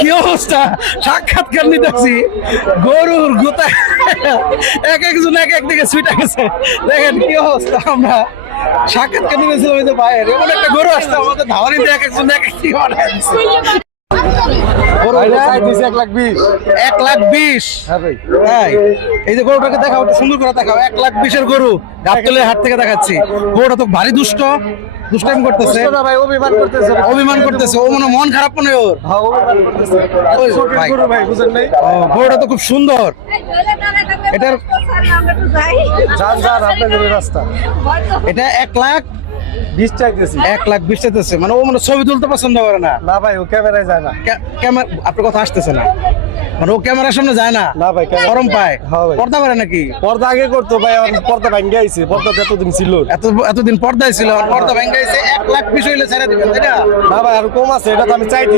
কি অবস্থা, সাক্ষাৎকার নিতেছি গরুর গোতা এক একজন এক এক দিকে ছুটে গেছে। দেখেন কি অবস্থা, আমরা সাক্ষাৎকার নিতেছিলাম এই যে ভাইয়ের, এমন একটা গরু আসছে আমাদের ধাওয়ানিতে এক একজন এক এক দিকে বানায় দিচ্ছে। এই যে গরুটাকে দেখাও, একটু সুন্দর করে দেখাও। 1,20,000 গরু গাবতলের হাট থেকে দেখাচ্ছি। গরুটা তো ভারী দুষ্ট, দুষ্টাইম করতেছে, অভিমান করতেছে। ও মনে মন খারাপ মনে ওর। গরুটা তো খুব সুন্দর। এটার এটা 1,20,000 চাইতেছে। মানে ও মানে ছবি তুলতে পছন্দ করে না। না ভাই, ও ক্যামেরায় যায় না। ক্যামেরা আপনার কথা আসতেছে না, মানে ও ক্যামেরার সামনে যায় না। না ভাই, শরম পায়। হ্যাঁ ভাই। পর্দা করে নাকি? পর্দা আগে করতো ভাই, পর্দা ভাঙ্গে আইছে। পর্দা এতদিন ছিল, এতদিন পর্দায় ছিল, পর্দা ভেঙে গেছে। 1,20,000 হইলে ছেড়ে দিবেন, তাই না? না ভাই, আর কম আছে, এটা তো আমি চাইতেছি।